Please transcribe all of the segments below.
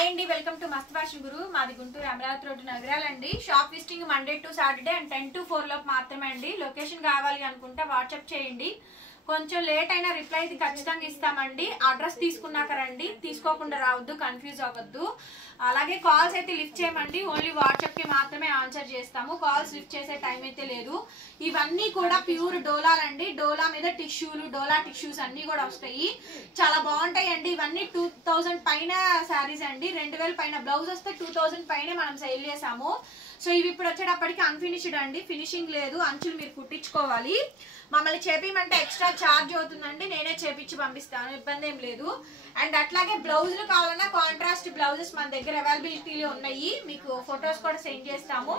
Hi అండి, welcome to Mast Fashion Guru. మాది Guntur Amaravati road నగరాలండి. Shop visiting Monday to Saturday and 10 to 4 లోపు మాత్రమే అండి. లొకేషన్ కావాలి అనుకుంటే వాట్సాప్ చేయండి. కొంచెం లేట్ అయినా రిప్లై అయితే ఖచ్చితంగా ఇస్తామండి. అడ్రస్ తీసుకున్నాక రండి, తీసుకోకుండా రావద్దు, కన్ఫ్యూజ్ అవ్వద్దు. అలాగే కాల్స్ అయితే లిఫ్ట్ చేయమండి, ఓన్లీ వాట్సాప్ కి మాత్రమే ఆన్సర్ చేస్తాము. కాల్స్ లిఫ్ట్ చేసే టైం అయితే లేదు. ఇవన్నీ కూడా ప్యూర్ డోలాలండి. డోలా మీద టిష్యూలు, డోలా టిష్యూస్ అన్ని కూడా వస్తాయి. చాలా బాగుంటాయండి. ఇవన్నీ 2000 పైన శారీస్ అండి. 2000 పైన బ్లౌజ్ వస్తే 2000 పైన మనం సేల్ చేసాము. సో ఇవి ఇప్పుడు వచ్చేటప్పటికి అన్ఫినిష్డ్ అండి, ఫినిషింగ్ లేదు, అంచులు మీరు కుట్టించుకోవాలి. మమ్మల్ని చేపించమంటే ఎక్స్ట్రా ఛార్జ్ అవుతుందండి, నేనే చేపించి పంపిస్తాను, ఇబ్బంది ఏం లేదు. అండ్ అట్లాగే బ్లౌజులు కావాలన్నా కాంట్రాస్ట్ బ్లౌజెస్ మన దగ్గర అవైలబిలిటీలో ఉన్నాయి. మీకు ఫొటోస్ కూడా సెండ్ చేస్తాము,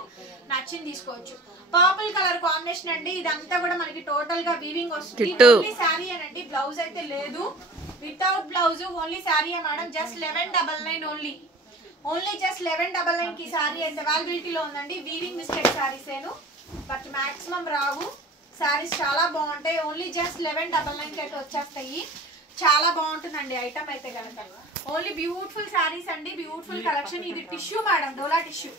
నచ్చింది తీసుకోవచ్చు. పర్పుల్ కలర్ కాంబినేషన్ అండి. ఇదంతా కూడా మనకి టోటల్ గా వీవింగ్ వస్తుంది. ఓన్లీ శారీ అనండి, బ్లౌజ్ అయితే లేదు. Without blouse only sari madam. Just 1199 only just 1199 కి శారీ అయితే అవైలబిలిటీలో ఉందండి. వీవింగ్ మిస్టేక్ శారీస్ ఏను, బట్ మాక్సిమం రావు. శారీస్ చాలా బాగుంటాయి. ఓన్లీ జస్ట్ 1199 కి అయితే వచ్చేస్తాయి. చాలా బాగుంటుందండి ఐటమ్ అయితే కనుక. ఓన్లీ బ్యూటిఫుల్ శారీస్ అండి, బ్యూటిఫుల్ కలెక్షన్. ఇది టిష్యూ మేడం, డోలా టిష్యూ.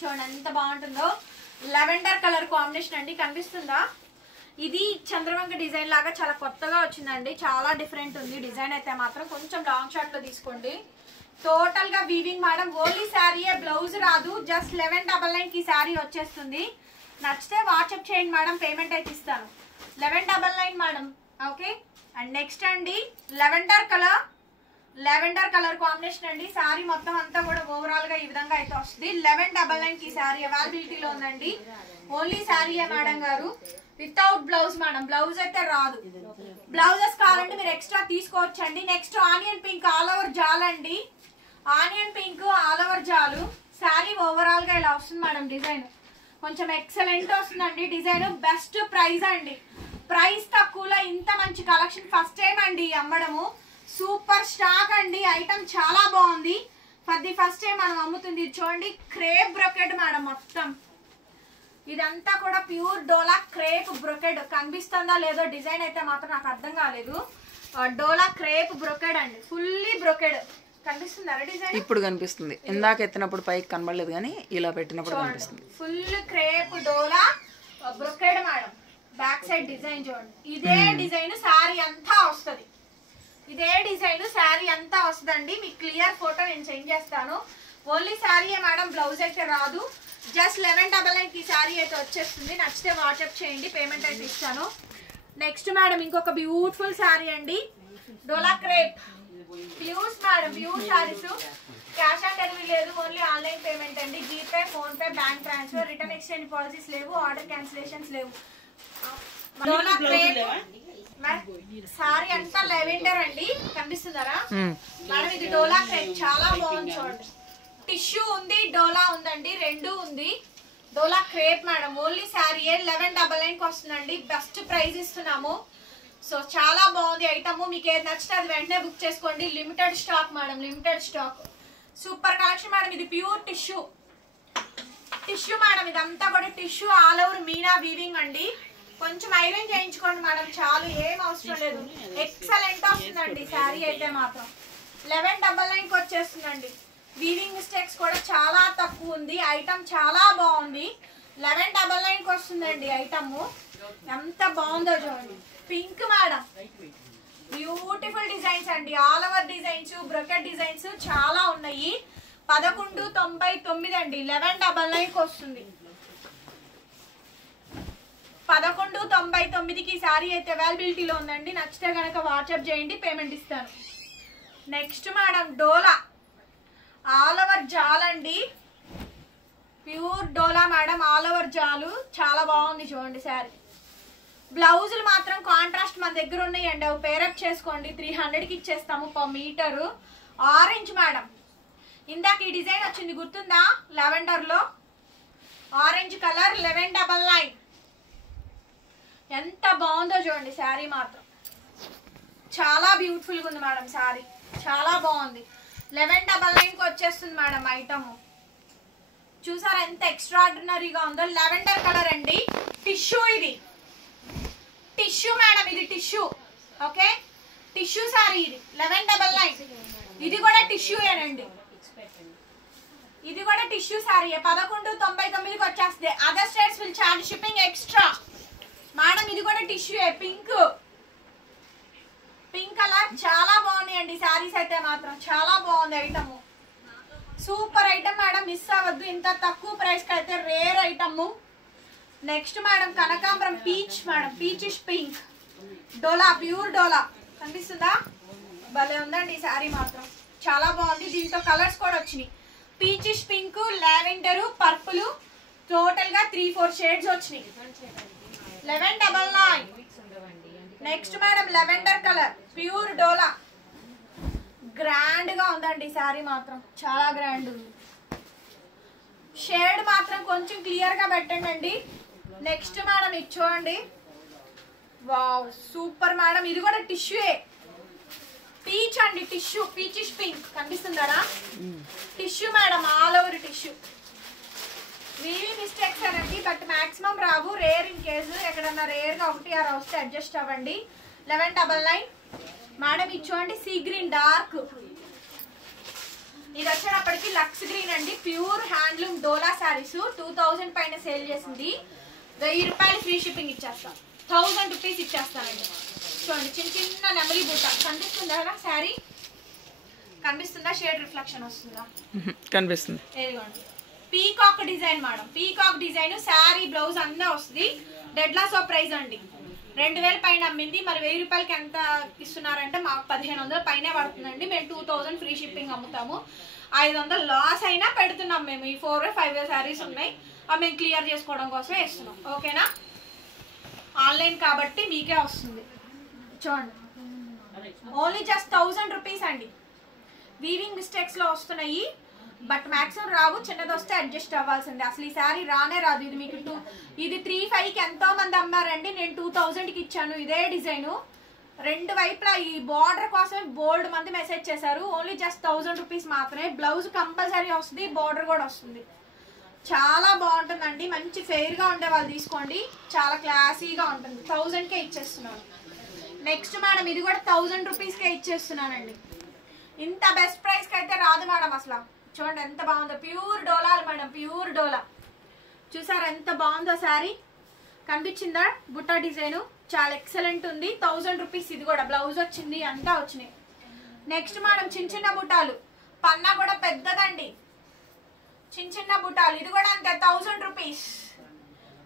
చూడండి ఎంత బాగుంటుందో. లెవెండర్ కలర్ కాంబినేషన్ అండి, కనిపిస్తుందా? ఇది చంద్రవంక డిజైన్ లాగా చాలా కొత్తగా వచ్చిందండి, చాలా డిఫరెంట్ ఉంది డిజైన్ అయితే మాత్రం. కొంచెం లాంగ్ షార్ట్ లో తీసుకోండి. టోటల్ గా వీవింగ్ మేడం. ఓన్లీ శారీయే, బ్లౌజ్ రాదు. జస్ట్ 1199 కి శారీ వచ్చేస్తుంది. నచ్చితే వాట్సాప్ చేయండి మేడం, పేమెంట్ అయితే ఇస్తాను. 1199 మేడం, ఓకే. అండ్ నెక్స్ట్ అండి లెవెండర్ కలర్ కాంబినేషన్ అండి. శారీ మొత్తం అంతా కూడా ఓవరాల్ గా ఈ విధంగా అయితే వస్తుంది. 1199 కి శారీ అవైలబిలిటీలో ఉందండి. ఓన్లీ శారీయే మేడం గారు, వితౌట్ బ్లౌజ్ మేడం. బ్లౌజ్ అయితే రాదు. బ్లౌజెస్ కావాలంటే మీరు ఎక్స్ట్రా తీసుకోవచ్చండి. Next onion pink all over జాల్ అండి. ఆనియన్ పింక్ ఆల్ ఓవర్ జాలు. శారీ ఓవరాల్ గా ఇలా వస్తుంది మేడం. డిజైన్ కొంచెం ఎక్సలెంట్ వస్తుందండి డిజైన్. బెస్ట్ ప్రైస్ అండి, ప్రైస్ తక్కువలో ఇంత మంచి కలెక్షన్ ఫస్ట్ టైం అండి అమ్మడము. సూపర్ స్టాక్ అండి, ఐటమ్ చాలా బాగుంది. ఫర్ ది ఫస్ట్ టైం మనం అమ్ముతుంది. చూడండి, క్రేప్ బ్రొకెడ్ మేడం మొత్తం. ఇదంతా కూడా ప్యూర్ డోలా క్రేప్ బ్రొకెడ్. కనిపిస్తుందా లేదో డిజైన్ అయితే మాత్రం నాకు అర్థం కాలేదు. డోలా క్రేప్ బ్రొకెడ్ అండి, ఫుల్లీ బ్రొకెడ్. కనిపిస్తుందా డిజైన్? ఇప్పుడు కనిపిస్తుంది, ఇందాక ఎత్తినప్పుడు పైకి కనబడలేదు కానీ ఇలా పెట్టినప్పుడు కనిపిస్తుంది. Full crepe dola brocade madam. Back side design చూడండి. ఇదే డిజైన్ శారీ అంతా వస్తుంది. ఇదే డిజైన్ శారీ అంతా వస్తుందండి. మీకు క్లియర్ ఫోటో నేను సెండ్ చేస్తాను. ఓన్లీ శారీయే మేడం, బ్లౌజ్ అయితే రాదు. జస్ట్ 1199 కి శారీ అయితే వచ్చేస్తుంది. నచ్చితే వాట్సాప్ చేయండి, పేమెంట్ అయితే ఇస్తాను. నెక్స్ట్ మేడం ఇంకొక బ్యూటిఫుల్ శారీ అండి, dola crepe pures madam. Pure saris. Cash on delivery లేదు, ఓన్లీ ఆన్లైన్ పేమెంట్ అండి. GPay, PhonePe, bank transfer. Return exchange policies లేవు, ఆర్డర్ క్యాన్సిలేషన్స్ లేవు. డోలా క్రేప్ శారీ అంతా లెవెండర్ అండి, కనిపిస్తున్నారా మేడం? ఇది డోలా క్రేప్ చాలా బాగుంది చూడండి. టిష్యూ ఉంది, డోలా ఉందండి, రెండు ఉంది. డోలా క్రేప్ మేడం. ఓన్లీ శారీ 1199 కి వస్తుందండి. బెస్ట్ ప్రైస్ ఇస్తున్నాము. సో చాలా బాగుంది ఐటమ్. మీకు ఏది నచ్చితే అది వెంటనే బుక్ చేసుకోండి. Limited stock madam, limited stock. Super collection madam. ఇది ప్యూర్ టిష్యూ మేడం. ఇదంతా కూడా tissue all over Meena weaving అండి. కొంచెం ఐరన్ చేయించుకోండి మేడం, చాలు, ఏం అవసరం లేదు. ఎక్సలెంట్ వస్తుందండి శారీ అయితే మాత్రం. 1199 కి వచ్చేస్తుందండి. వీవింగ్ మిస్టేక్స్ కూడా చాలా తక్కువ ఉంది. ఐటమ్ చాలా బాగుంది. 1199 కి వస్తుందండి ఐటమ్. ఎంత బాగుందో చూడండి. పింక్ మేడం, బ్యూటిఫుల్ డిజైన్స్ అండి. All over designs, brocade designs చాలా ఉన్నాయి. 1199 అండి, 1199 కి వస్తుంది. 1199 కి శారీ అయితే అవైలబిలిటీలో ఉందండి. నచ్చితే కనుక వాట్సాప్ చేయండి, పేమెంట్ ఇస్తాను. నెక్స్ట్ మేడం డోలా ఆల్ ఓవర్ జాల్ అండి. ప్యూర్ డోలా మేడం, ఆల్ ఓవర్ జాలు. చాలా బాగుంది చూడండి శారీ. బ్లౌజులు మాత్రం కాంట్రాస్ట్ మన దగ్గర ఉన్నాయండి, అవి పేరప్ చేసుకోండి. 300 కి ఇచ్చేస్తాము పర్ మీటరు. ఆరెంజ్ మేడం, ఇందాక ఈ డిజైన్ వచ్చింది గుర్తుందా? లెవెండర్ లో ఆరెంజ్ కలర్. 1199. ఎంత బాగుందో చూడండి శారీ మాత్రం. చాలా బ్యూటిఫుల్ గా ఉంది మేడం శారీ, చాలా బాగుంది. 1199 కి వచ్చేస్తుంది మేడం ఐటమ్. చూసారా ఎంత ఎక్స్ట్రాడినరీగా ఉందో? లెవెండర్ కలర్ అండి, టిష్యూ. ఇది టిష్యూ మేడం, ఇది టిష్యూ. Okay, tissue sorry. ఇది 1199. ఇది కూడా టిష్యూయేనండి, ఇది కూడా టిష్యూ సారీ 1199కి వచ్చేస్తుంది. Other states will charge shipping extra madam. ఇది కూడా టిష్యూ పింక్ కలర్ చాలా బాగున్నాయండి సారీస్ అయితే మాత్రం చాలా బాగుంది item, super item madam, miss అవ్వద్దు. ఇంత తక్కువ ప్రైస్ కి అయితే రేర్ ఐటమ్. నెక్స్ట్ మేడం కనకాంబరం పీచ్ మేడం, పీచిష్ పింక్ డోలా, ప్యూర్ డోలా కనిపిస్తుందా? భలే ఉందండి ఈ సారీ మాత్రం చాలా బాగుంది. దీంతో కలర్స్ కూడా వచ్చినాయి, peachish pink, lavender, purple, total గా 3-4 షేడ్స్ వచ్చినాయి. 1199. Next madam lavender colour pure dola, grand గా ఉందండి సారీ మాత్రం చాలా గ్రాండ్ ఉంది. షేడ్ మాత్రం కొంచెం క్లియర్ గా పెట్టండి. నెక్స్ట్ మేడం ఇది చూడండి, వావ్ సూపర్ మేడం. ఇది కూడా టిష్యూ పీచ్ అండి, టిష్యూ పీచిష్ పింక్ కనిపిస్తుందా? Tissue madam, all over tissue. Weave mistakes అనండి, బట్ మాక్సిమం రావు, రేర్ ఇన్ కేసు ఎక్కడన్నా రేర్ గా 1 వస్తే అడ్జస్ట్ అవ్వండి. 1199 మేడం. ఇది చూడండి సీ గ్రీన్ డార్క్, ఇది వచ్చేటప్పటికి లక్స్ గ్రీన్ అండి, ప్యూర్ హ్యాండ్లూమ్ డోలా శారీస్ 2000 పైన సేల్ చేసింది. 1000 రూపాయలు ఫ్రీ షిప్పింగ్ ఇచ్చేస్తాం, 1000 రూపీస్ ఇచ్చేస్తానండి. చూడండి చిన్న చిన్న నెమలి బూట కనిపిస్తుందా శారీ? కనిపిస్తుందా? షేడ్ రిఫ్లెక్షన్ వస్తుందా? కనిపిస్తుంది. Peacock design madam, peacock design sari blouse అన్నీ వస్తుంది. డెడ్ లాస్ ఆఫ్ ప్రైస్ అండి, 2000 పైన అమ్మింది. మరి 1000 రూపాయలకి ఎంత ఇస్తున్నారంటే మాకు 1500 పైనే పడుతుందండి. మేము 2000 ఫ్రీ షిప్పింగ్ అమ్ముతాము. 500 లాస్ అయినా పెడుతున్నాం మేము. ఈ 4-5 శారీస్ ఉన్నాయి, అవి మేము క్లియర్ చేసుకోవడం కోసమే ఇస్తున్నాం. ఓకేనా? ఆన్లైన్ కాబట్టి మీకే వస్తుంది. చూడండి ఓన్లీ జస్ట్ 1000 రూపీస్ అండి. వీవింగ్ మిస్టేక్స్ లో వస్తున్నాయి, బట్ మాక్సిమం రావు, చిన్నది వస్తే అడ్జస్ట్ అవ్వాల్సిందే. అసలు ఈ శారీ రానే రాదు. ఇది మీకు ఇది 3,500కి ఎంతో మంది అమ్మారండి, నేను 2000కి ఇచ్చాను. ఇదే డిజైన్ రెండు వైపులా ఈ బార్డర్ కోసమే బోల్డ్ మంది మెసేజ్ చేశారు. ఓన్లీ జస్ట్ 1000 రూపీస్ మాత్రమే. బ్లౌజ్ కంపల్సరీ వస్తుంది, బార్డర్ కూడా వస్తుంది. చాలా బాగుంటుందండి, మంచి ఫెయిర్ గా ఉండే వాళ్ళు తీసుకోండి, చాలా క్లాసీగా ఉంటుంది. 1000కే ఇచ్చేస్తున్నాను. నెక్స్ట్ మేడం ఇది కూడా 1000 రూపీస్కే ఇచ్చేస్తున్నానండి. ఇంత బెస్ట్ ప్రైస్ కి అయితే రాదు మేడం అసలు. చూడండి ఎంత బాగుందో, ప్యూర్ డోలాలు మేడం, ప్యూర్ డోలా. చూసారా ఎంత బాగుందో శారీ? కనిపించిందా? బుట్టా డిజైన్ చాలా ఎక్సలెంట్ ఉంది. 1000 రూపీస్. ఇది కూడా బ్లౌజ్ వచ్చింది, అంతా వచ్చినాయి. నెక్స్ట్ మేడం చిన్న చిన్న బుట్టాలు, పన్నా కూడా పెద్దదండి, చిన్న చిన్న బుట్టాలు. ఇది కూడా అంతే 1000 రూపీస్.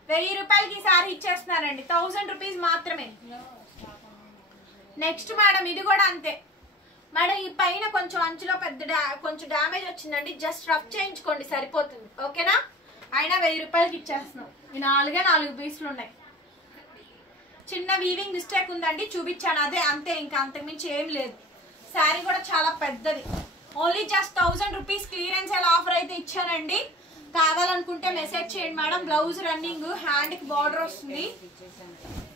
1000 రూపాయలకి ఈ శారీ ఇచ్చేస్తున్నారండి, 1000 రూపీస్ మాత్రమే. నెక్స్ట్ మేడం ఇది కూడా అంతే మేడం. ఈ పైన కొంచెం అంచులో కొంచెం డ్యామేజ్ వచ్చిందండి, జస్ట్ రఫ్ చేయించుకోండి సరిపోతుంది. ఓకేనా? అయినా 1000 రూపాయలకి ఇచ్చేస్తున్నాం. ఈ 4 పీసులు ఉన్నాయి. చిన్న వీవింగ్ మిస్టేక్ ఉందండి, చూపించాను అదే, అంతే, ఇంకా అంతకుమించి ఏం లేదు. శారీ కూడా చాలా పెద్దది. Only just 1000 rupees clearance offer అయితే ఇచ్చానండి. కావాలనుకుంటే మెసేజ్ చేయండి మేడం. బ్లౌజ్ రన్నింగ్, హ్యాండ్ కి బార్డర్ వస్తుంది,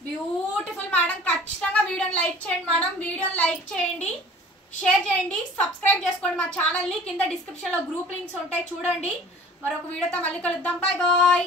బ్యూటిఫుల్ మేడం. ఖచ్చితంగా వీడియోని లైక్ చేయండి మేడం. వీడియోని లైక్ చేయండి, షేర్ చేయండి, సబ్స్క్రైబ్ చేసుకోండి మా ఛానల్ని. కింద డిస్క్రిప్షన్ లో గ్రూప్ లింక్స్ ఉంటాయి, చూడండి. మరొక వీడియోతో మళ్ళీ కలుద్దాం. Bye bye.